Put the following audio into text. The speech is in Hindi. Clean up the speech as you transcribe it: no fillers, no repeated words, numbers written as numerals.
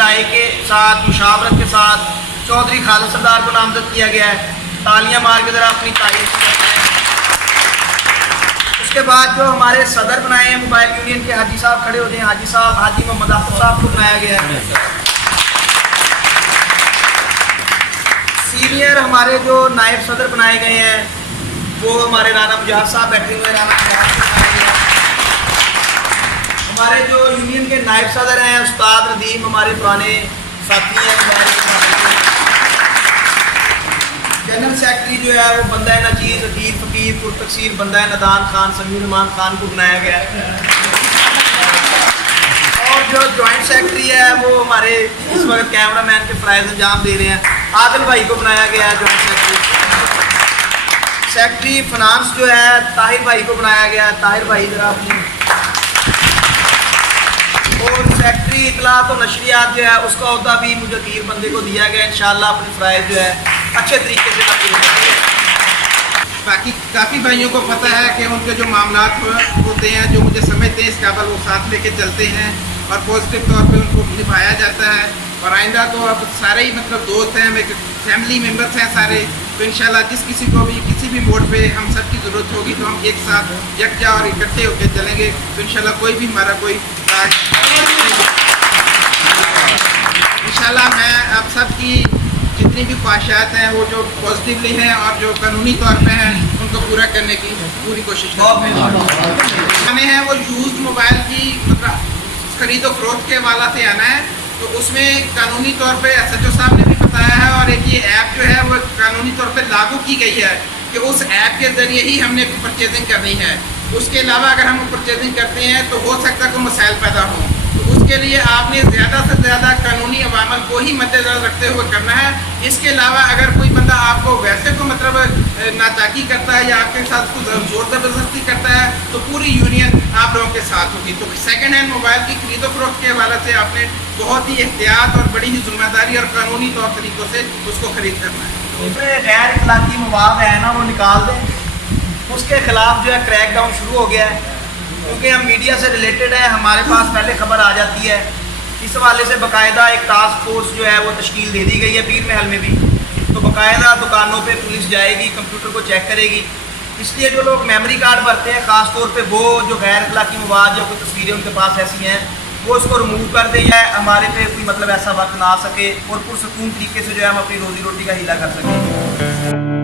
लाई के साथ मुशावरत के साथ चौधरी खालिद सरदार को नामजद किया गया है। तालियां मार के ज़रा अपनी तारीफ करते हैं। उसके बाद जो हमारे सदर बनाए हैं मोबाइल यूनियन के, हाजी साहब खड़े हो जाए, हाजी साहब हाजी मोहम्मद आफर साहब को बनाया गया है। सीनियर हमारे जो नायब सदर बनाए गए हैं वो हमारे राना मुजाहिद साहब बैठे हुए हैं। राना मुजाहिद हमारे जो यूनियन के नायब सदर हैं उस्ताद नदीम, हमारे पुराने साथी हैं। जनरल सेक्रेटरी जो है वो बंदा नजीर अकीर फ़कीर पुरतकसीर बंदा नदान खान समीर रहमान खान को बनाया गया है। और जो जॉइंट सेक्रेटरी है वो हमारे इस वक्त कैमरा मैन के फ़राइज़ अंजाम दे रहे हैं, आदिल भाई को बनाया गया है जॉइंट सेक्रेटरी। सेक्रेटरी फिनांस जो है ताहिर भाई को बनाया गया है। ताहिर भाई ज़रा अपनी। और सेक्रेटरी इतलात और नशरियात जो है उसका अहदा भी मुजद्दीर बंदे को दिया गया। इंशाअल्लाह अपने फ़राइज़ जो है अच्छे तरीके से बाकी काफ़ी भाइयों को पता है कि उनके जो मामलात होते हैं, जो मुझे समझते हैं इस काबल, वो साथ लेके चलते हैं और पॉजिटिव तौर पे उनको निभाया जाता है। और आइंदा तो अब सारे ही मतलब दोस्त हैं, फैमिली मेम्बर्स हैं सारे, तो इंशाल्लाह जिस किसी को भी किसी भी मोड पे हम सब की ज़रूरत होगी तो हम एक साथ यकजा और इकट्ठे होकर चलेंगे। तो इंशाल्लाह कोई भी हमारा कोई इंशाल्लाह मैं आप सब की जितनी भी ख्वाहिशात हैं वो जो पॉजिटिवली हैं और जो कानूनी तौर पे हैं उनको पूरा करने की पूरी कोशिश हमें है। वो यूज़ मोबाइल की मतलब खरीदो फरोख्त के वाला से आना है, तो उसमें कानूनी तौर पे SHO साहब ने भी बताया है और एक ये ऐप जो है वो कानूनी तौर पे लागू की गई है कि उस ऐप के ज़रिए ही हमने परचेजिंग करनी है। उसके अलावा अगर हम परचेजिंग करते हैं तो हो सकता है कोई मसाइल पैदा हों, तो उसके लिए आपने ज़्यादा से ज़्यादा कानूनी अवामल को ही मद्देनज़र रखते हुए करना है। इसके अलावा अगर कोई बंदा आपको वैसे को मतलब नाचाकी करता है या आपके साथ कुछ जोर ज़बरदस्ती करता है तो पूरी यूनियन आप लोगों के साथ होगी। तो सेकेंड हैंड मोबाइल की खरीदो फरोख्त के हवाले से आपने बहुत ही एहतियात और बड़ी ही जिम्मेदारी और कानूनी तौर तरीक़ों से उसको खरीद करना है। गैर इखलाकी मवाद है ना वो निकाल दें, उसके खिलाफ जो है क्रैक डाउन शुरू हो गया है। क्योंकि हम मीडिया से रिलेटेड है, हमारे पास पहले खबर आ जाती है। इस हवाले से बाकायदा एक टास्क फोर्स जो है वो तश्कील दे दी गई है पीर महल में भी। तो बाकायदा दुकानों पे पुलिस जाएगी, कंप्यूटर को चेक करेगी। इसलिए जो लोग मेमोरी कार्ड भरते हैं ख़ास तौर पे वो जो गैर इखलाकी मवाद या कोई तस्वीरें उनके पास ऐसी हैं वो उसको रिमूव कर दें या हमारे पे कोई मतलब ऐसा वक्त ना आ सके और पुरसकून तरीके से जो है हम अपनी रोज़ी रोटी का हीला कर सकें।